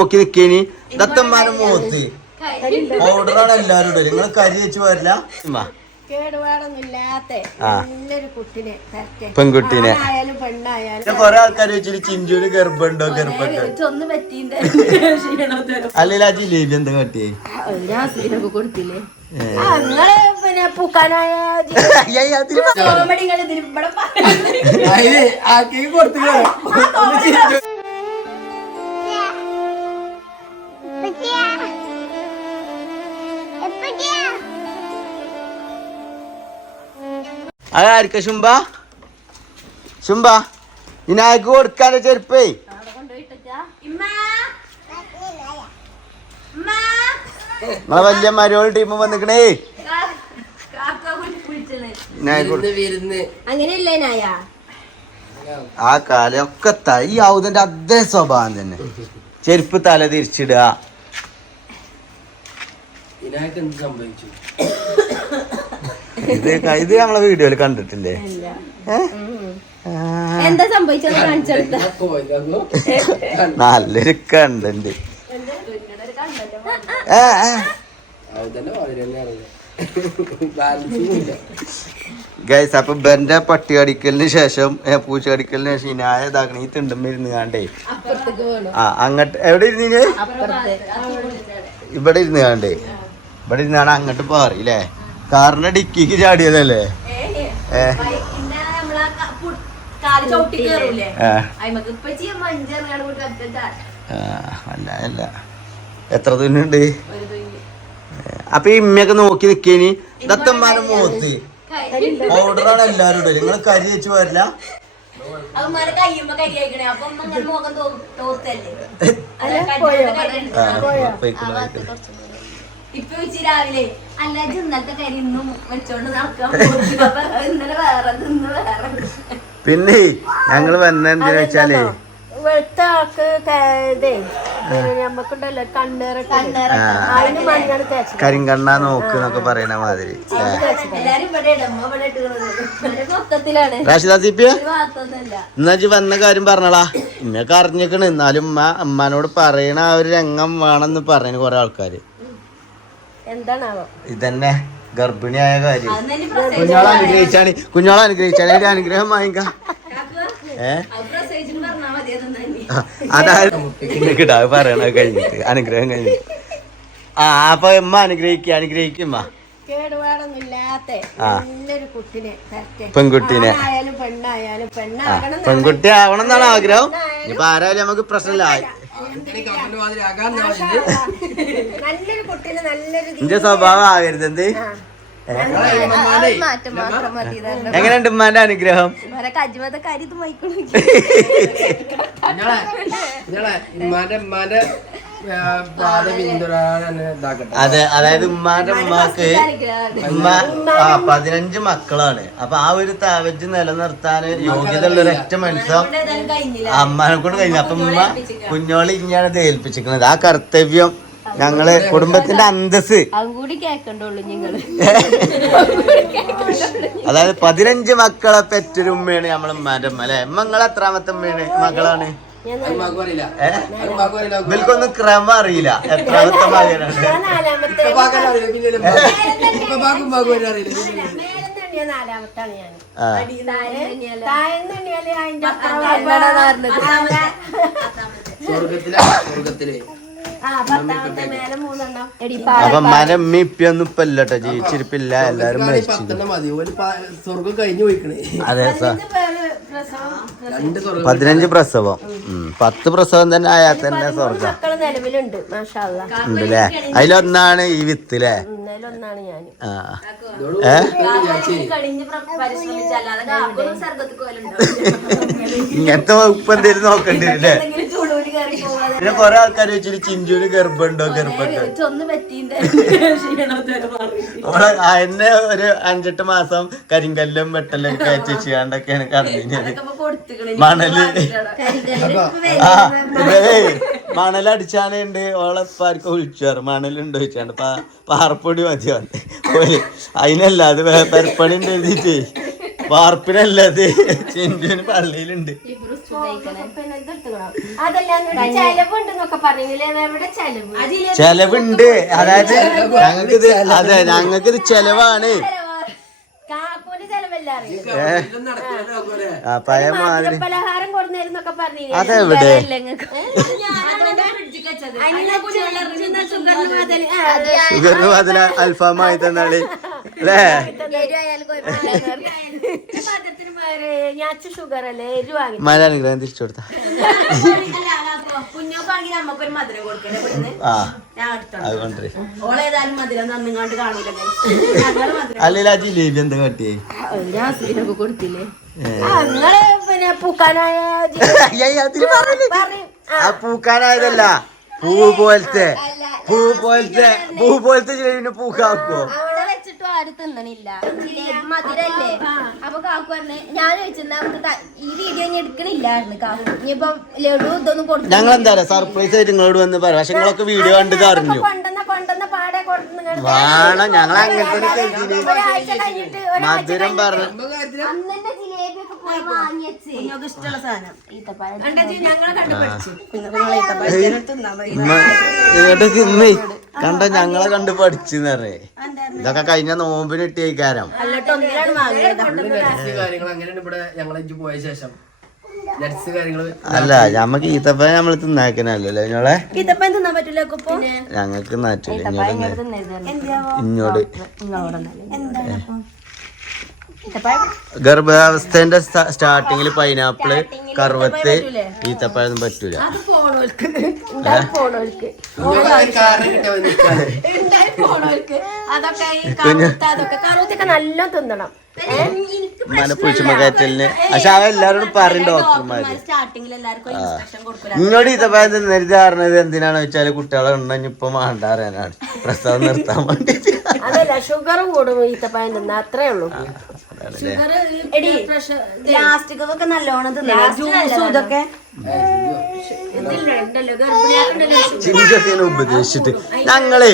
നോക്കി നിക്കേനി. ദത്തന്മാരും മുഖത്ത്. ഓർഡറാണ് എല്ലാരും നിങ്ങൾ കരി വെച്ച് വരില്ല പെൺകുട്ടീനെ. കൊറേ ആൾക്കാർ വെച്ചിട്ട് ചിഞ്ചൂര് ഗർഭമുണ്ടോ ഗർഭുണ്ടോ? ഒന്ന് പറ്റിന്റെ അല്ലെങ്കിൽ ആ ജിലേബി എന്താ കാട്ടിയേ? കൊടുത്തില്ലേ? ആ അതായിരിക്ക ശുംബ ശുംബ ഇനാക്ക് കൊടുക്കാന്റെ ചെരുപ്പേ. നമ്മളെ വലിയ മരോൾ ടീം വന്നിക്കണേ. ഇനാക്ക് കൊടു- വിരുന്ന് അങ്ങനെയല്ലേ നായ? ആ കാലൊക്കെ തൈ ആവുന്നതിന്റെ അതേ സ്വഭാവം തന്നെ. ചെരുപ്പ് തല തിരിച്ചിടുക. ഇതിനായിട്ട് എന്ത് സംഭവിച്ചു? ഇത് ഇത് നമ്മളെ വീഡിയോയിൽ കണ്ടിട്ടില്ലേ? എന്താ സംഭവിച്ചത് കാണിച്ചെടുത്ത? പോയതോ നല്ലൊരു കണ്ടന്റ്. ഗൈസ് അപ്പൊ ബെന്റെ പട്ടി കടിക്കലിന് ശേഷം പൂച്ച അടിക്കലിന് ശേഷം ഇനായ ഇതാക്കണം ഈ തിണ്ടും ഇരുന്ന് കാണ്ടേ. അപ്പുറത്തേക്ക് വേണം. ആ അങ്ങട്ട് എവിടെ ഇരുന്നീന് അപ്പുറത്തെ. ഇവിടെ ഇരുന്ന് കാണ്ടേ. ഇവിടെ ഇരുന്നാണ് അങ്ങോട്ട് പാറിയില്ലേ കാറിന്റെ ഡിക്കിക്ക് ചാടിയതല്ലേ? അല്ല അല്ല എത്ര തുന്നുണ്ട്? അപ്പൊ ഈ ഇമ്മയൊക്കെ നോക്കി നിക്കേനി. ദത്തന്മാരും മുഖത്ത്? ഓർഡറാണ് എല്ലാരും നിങ്ങൾ കരി വെച്ച് വരില്ല അവന്മാരെ ഇപ്പൊ വെച്ച് രാവിലെ. അല്ല ഇന്നത്തെ ഇന്നലത്തെ കരി ഇന്നും വെച്ചോണ്ട് നടക്കാൻ ഇന്നലെ വേറെ ഇന്ന് വേറെ. പിന്നെ ഞങ്ങൾ വന്ന എന്തിനാ വെച്ചാലേ വെളുത്ത ആൾക്ക് ഇതേ നമ്മക്കുണ്ടല്ലോ കണ്ണേറ ആ, അതിന് മഞ്ഞൾ തേച്ചു. കരിങ്കണ്ണ നോക്ക് എന്നൊക്കെ പറയണ മാതിരി. ഏ. എല്ലാരും ഇവിടെ ഇടും. അമ്മ ഇവിടെ ഇട്ടുള്ളത് മൊത്തത്തിലാണ്. റാഷിദ സീപ്പിയ? ഒരു എന്നാ വന്ന കാര്യം പറഞ്ഞളാ ഇന്നൊക്കെ അറിഞ്ഞേക്കണ്. എന്നാലും ഉമ്മ അമ്മാനോട് പറയണ ആ ഒരു രംഗം വേണമെന്ന് പറയണ കൊറേ ആൾക്കാര്. എന്താണാവോ? ഇതന്നെ ഗർഭിണിയായ കാര്യം. കുഞ്ഞോളെ അനുഗ്രഹിച്ചാണ് കുഞ്ഞോളെ അനുഗ്രഹിച്ചാണ് എന്റെ അനുഗ്രഹം വാങ്ങിക്ക. അത് അതായത് പറയണ കഴിഞ്ഞിട്ട് അനുഗ്രഹം കഴിഞ്ഞിട്ട്. ആ അപ്പൊ ഇമ്മ അനുഗ്രഹിക്കുക അനുഗ്രഹിക്കുമ്മ പെൺകുട്ടിനെ. പെൺകുട്ടി ആവണം എന്നാണ് ആഗ്രഹം. ഇപ്പൊ ആരായാലും നമുക്ക് പ്രശ്നമില്ല. നല്ലൊരു കുട്ടീനെ നല്ലൊരു സ്വഭാവം ആകരുത് എന്ത്. എങ്ങനെയുണ്ട് ഉമ്മാന്റെ അനുഗ്രഹം? ഉമ്മാന്റെ ഉമ്മാന്റെ അതെ അതായത് ഉമ്മാന്റെ ഉമ്മാക്ക് ഉമ്മ ആ പതിനഞ്ച് മക്കളാണ്. അപ്പൊ ആ ഒരു താവജ് നിലനിർത്താൻ യോഗ്യത ഉള്ള ഒരൊറ്റ മനുഷ്യൻ അമ്മാനെ കൊണ്ട് കഴിഞ്ഞു. അപ്പൊ ഉമ്മ കുഞ്ഞോളി ഇങ്ങനെയാണ് ഇത് ഏൽപ്പിച്ചിരിക്കുന്നത്. ആ കർത്തവ്യം ഞങ്ങൾ കുടുംബത്തിന്റെ അന്തസ് അതായത് പതിനഞ്ച് മക്കളെ പെറ്റൊരു ഉമ്മയാണ് നമ്മളെ ഉമ്മാന്റെ ഉമ്മ അല്ലെ? ഉമ്മ നിങ്ങൾ എത്രാമത്തെ ഉമ്മയാണ്? മകളാണ്? ഇവൽക്കൊന്നും ക്രമം അറിയില്ല. എത്രാമത്തെ മകനാണ് സ്വർഗത്തിലെ സ്വർഗത്തിലെ ആ പത്താമത്തെ മേലെ മൂന്നെണ്ണം. എടി അപ്പൊ ഉമ്മ ഇപ്പൊന്നും ഇപ്പൊ ഇല്ല കേട്ടോ ജീവിച്ചിരിപ്പില്ല എല്ലാരും സ്വർഗം കഴിഞ്ഞു പോയിക്കണേ. അതെ സാർ പതിനഞ്ച് പ്രസവം ഉം. പത്ത് പ്രസവം തന്നെ ആയാൽ തന്നെ സ്വർഗം ഉണ്ടല്ലേ? അതിലൊന്നാണ് ഈ വിത്ത് ല്ലേ ഇന്നലൊന്നാണ് ഞാൻ. ആ. ഇതോട് ഏ? കഴിഞ്ഞ് പരിശ്രമിച്ചല്ലാതെ കാക്കൊന്നും സർഗത്ത് പോലുണ്ടാവും ഇങ്ങനത്തെ വകുപ്പ് എന്തേലും നോക്കേണ്ടി പിന്നെ കൊറേ ആൾക്കാർ വെച്ചിട്ട് ചിഞ്ചുവിന് ഗർഭമുണ്ടോ? ഗർഭമുണ്ടോ. ആ എന്നെ ഒരു അഞ്ചെട്ട് മാസം കരിങ്കല്ലും വെട്ടലും കയറ്റി വെച്ചാണ്ടൊക്കെയാണ് കടന്നിന് മണൽ. മണൽ ആ ഓളെ മണലടിച്ചാനുണ്ട് ഒഴിച്ചു വിളിച്ചു മണലുണ്ടോ? ചോദിച്ചാണ്ട്. പാ പാറപ്പൊടി മതി വന്ന് പോയി. അതിനല്ല അത് പെരപ്പണി ഉണ്ട് വാർപ്പിനല്ലത് ചിഞ്ചുവിന് പള്ളിയിലുണ്ട്. ചെലവുണ്ട്. അതായത് ഞങ്ങൾക്ക് ഇത് അതെ ഞങ്ങൾക്ക് ഇത് ചെലവാണ് പഴയ മാതിരി അതെവിടെ. ഷുഗറിന് അൽഫാമായി തന്നാളി. അല്ലേ? മലയാളം തിരിച്ചു കൊടുത്ത? കൊടുത്തില്ലേ പിന്നെ പൂക്കാനായതല്ല. പൂ പോലത്തെ. പൂ പോലത്തെ പൂ പോലത്തെ ജിലേബിനെ പൂക്കാക്കോ? ആരും തിന്നണില്ല മധുരല്ലേ? അപ്പൊ കാക്കു പറഞ്ഞു ഞാൻ ചോദിച്ചിരുന്ന നമുക്ക് ഈ വീഡിയോ ഇനി എടുക്കണില്ലായിരുന്നു കാക്കു. ഇനിയിപ്പൊ ലഡു ഇതൊന്നും കൊടുത്തു ഞങ്ങൾ എന്താ പറയാ? സർപ്രൈസ് ആയിട്ട് നിങ്ങളോട് വന്ന് പറയാം. പക്ഷെ നിങ്ങളൊക്കെ വീഡിയോ കണ്ടത് അറിഞ്ഞു കൊണ്ടുവന്ന കൊണ്ടുവന്ന പാടെ കൊടുക്കുന്ന വേണം ഞങ്ങൾ അങ്ങനത്തെ ഒരാഴ്ച മധുരം പറഞ്ഞു അന്നെ ജിലേബി ഒക്കെ പോയി ഇഷ്ടമുള്ള സാധനം. ഈത്തപ്പഴം ഞങ്ങൾ കണ്ടുപിടിച്ചു. നിങ്ങൾ ഈത്തപ്പഴം തിന്നാൻ കണ്ട ഞങ്ങളെ കണ്ട് പഠിച്ചെന്ന് പറയേ ഇതൊക്കെ കഴിഞ്ഞ നോമ്പിന് ഇട്ടിയേക്കാരം അല്ല ഞമ്മക്ക് ഈത്തപ്പ നമ്മൾ തിന്നാക്കനല്ലേ ഞങ്ങളെ? ഞങ്ങക്ക് നാറ്റില്ല പറ്റില്ല ഇപ്പൊ ഞങ്ങൾക്ക് നാട്ടില്ല ഇങ്ങോട്ട് എന്തിയാവോ ഇങ്ങോട്ട് എന്താണ് അപ്പൊ ഗർഭാവസ്ഥന്റെ സ്റ്റാർട്ടിങ്ങിൽ പൈനാപ്പിൾ കറുവത്ത് ഈത്തപ്പഴം പറ്റൂല? നല്ല തിന്നണം. മന പുളിച്ചുമ്പ കയറ്റലിന്. പക്ഷെ അവ എല്ലാരോടും പറയും ഡോക്ടർമാര്. ഇങ്ങോട്ട് ഈത്തപ്പഴം തിന്നരുത് പറഞ്ഞത് എന്തിനാണെന്ന് വെച്ചാൽ കുട്ടികളെ ഉണ്ടെങ്കിൽ ഇപ്പൊ വേണ്ട പ്രസവം നിർത്താൻ വേണ്ടി അതല്ല ഷുഗറും കൂടും ഈത്തപ്പഴം തിന്ന അത്രേ ഉള്ളൂ. എടി നല്ലോണം ജ്യൂസും ഇതൊക്കെ. ഉപദേശിച്ചിട്ട് ഞങ്ങളെ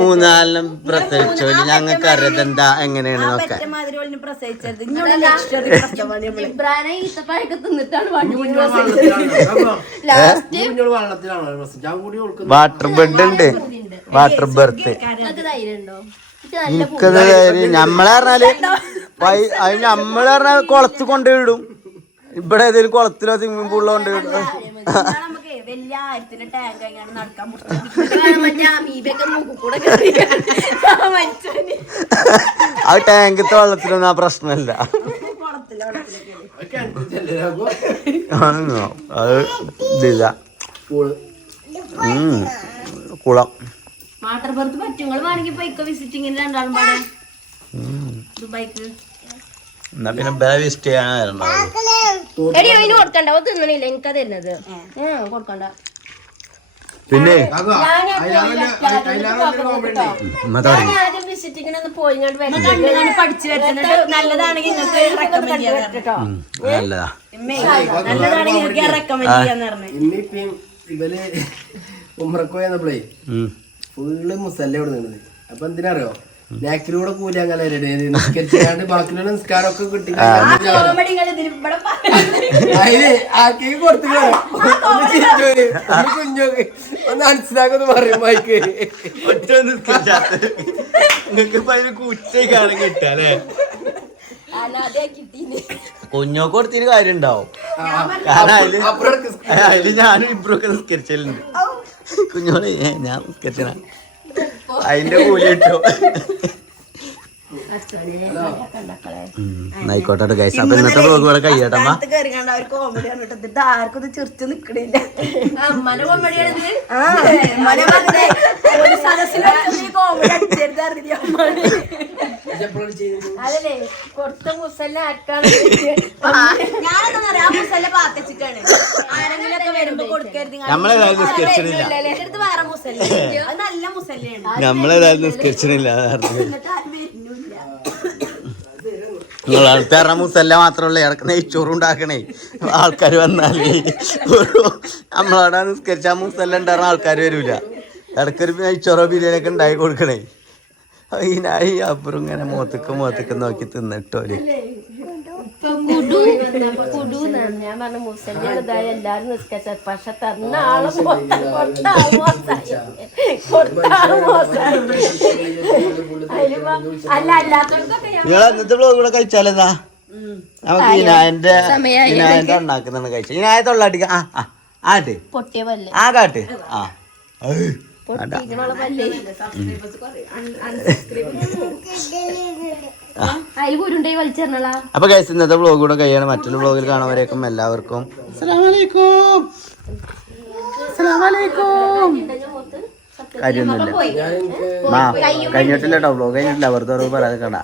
മൂന്നാലും പ്രസവിച്ചോലി ഞങ്ങൾക്ക് അറിയതെന്താ എങ്ങനെയാണ് നോക്കാൻ? വാട്ടർ ബെഡ് ഉണ്ട്. വാട്ടർ ബെർത്ത് ഞമ്മളെ എനിക്കത് നമ്മളെ പറഞ്ഞാൽ അത് നമ്മൾ പറഞ്ഞ കുളത്ത് കൊണ്ടുവിടും. ഇവിടെ ഏതെങ്കിലും കുളത്തിലോ സ്വിമ്മിംഗ് പൂളിലോ കൊണ്ടുവിടും. ആ ടാങ്കത്തെ വെള്ളത്തിലൊന്നും ആ പ്രശ്നമില്ല? അത് ഇതില്ല. കുളം. വാട്ടർ ബർത്ത് പറ്റും രണ്ടാളും പാടെ. ദുബായിക്ക്. എന്നാ പിന്നെ ബേ സ്റ്റേ ചെയ്യാനായിരുന്നു എടി അതിന് കൊടുക്കണ്ട. അവ തിന്നണില്ല. എനിക്കാ തരുന്നത്. കൊടുക്കണ്ട. പിന്നെ? നല്ലതാണെങ്കിൽ ഇവൽ. ഫുള്ള് മുസല്ല ഇവിടെ നിന്നത്. അപ്പൊ എന്തിനറിയോ നാക്കിലൂടെ കൂലി അങ്ങനെ നിസ്കരിച്ചാണ്ട് ബാക്കിയുള്ള നിസ്കാരമൊക്കെ കിട്ടി അതിന് ആക്കി കൊടുത്തു കുഞ്ഞോക്ക് ഒന്ന് മനസ്സിലാക്കുന്നു പറയും മൈക്ക്. ഒറ്റ നിങ്ങൾക്ക് ഇപ്പൊ കുഞ്ഞോക്ക് കൊടുത്തിന് കാര്യം ഉണ്ടാവും കാരണം അതിൽ ഞാനും ഇബ്രൊക്കെ നിസ്കരിച്ചലുണ്ട്. കുഞ്ഞോളെ ഞാൻ നിസ്കരിച്ച അതിന്റെ കൂലി കിട്ടും. ആയിക്കോട്ടെ ഗൈസ് അപ്പൊ ഇന്നത്തെ ബ്ലോഗ് ഇവിടെ കഴിയട്ടമ്മ കോമഡി ആർക്കും ഇത് ചിരിച്ചു നിക്കണില്ല. അമ്മനെ കൊമ്പടിയാണിത് അതല്ലേ കൊടുത്ത മുസല്ല ആർക്കാണ് ഞാനെന്താ പറയാ മുസല്ല പാത്തച്ചിട്ടാണ് ആരെങ്കിലൊക്കെ വരുമ്പോ കൊടുക്കരുത്. നമ്മളേതായാലും നിസ്കരിച്ചിട്ടില്ല. വേറെ മുസല്ല അത് നല്ല നമ്മളേതായാലും നിസ്കരിച്ചിട്ടില്ല നിങ്ങൾ ആൾക്കാരുടെ മുസല്ല മാത്രമല്ല ഇടയ്ക്ക് ചോറുണ്ടാക്കണേ ആൾക്കാർ വന്നാൽ ഒരു നമ്മളവിടെ നിസ്കരിച്ച മുസല്ല ഉണ്ടാകുന്ന ആൾക്കാർ വരൂല. ഇടക്കൊരു നെയ്ച്ചോറോ ബിരിയാണി ഒക്കെ ഉണ്ടാക്കി കൊടുക്കണേ. അതിനായി അപ്പുറം ഇങ്ങനെ മുഖത്തേക്ക് മുഖത്തേക്ക് നോക്കി തിന്നിട്ടോൽ കുടു. കുടു എന്നാണ്. ഞാൻ പറഞ്ഞ മുസല്ലിയാണ് ഇതായ എല്ലാരും നിസ്കരിച്ച പക്ഷെ തന്ന ആൾ മൊത്തം കൊടുത്ത ആൾ മോശമായി കൊടുത്ത ആൾ മോശമായി അതിലിപ്പോ അല്ല അല്ലാത്തവർക്കൊക്കെ ഞാൻ നിങ്ങൾ ഇന്നത്തെ ബ്ലോഗ് കൂടെ കഴിച്ചാലെന്താ നമുക്ക് ഇനായന്റെ ഇനായന്റെ ഉണ്ടാക്കുന്നാണ് കഴിച്ചത് ഇനായ തൊള്ളാട്ടിക്ക ആ ആ ആട്ട്. ആ കാട്ട് ആ. അപ്പൊ ഗൈസ് ഇന്നത്തെ ബ്ലോഗ് കൂടെ കഴിയാണ്. മറ്റൊരു ബ്ലോഗിൽ കാണുന്നവരേക്കും എല്ലാവർക്കും അസ്സലാമലൈക്കും. അസ്സലാമലൈക്കും. കാര്യമൊന്നുമില്ല. ആ കഴിഞ്ഞിട്ടില്ല കേട്ടോ ബ്ലോഗ് കഴിഞ്ഞിട്ടില്ല. വെറുതെ വെറുതെ പറയാതെ കണ്ട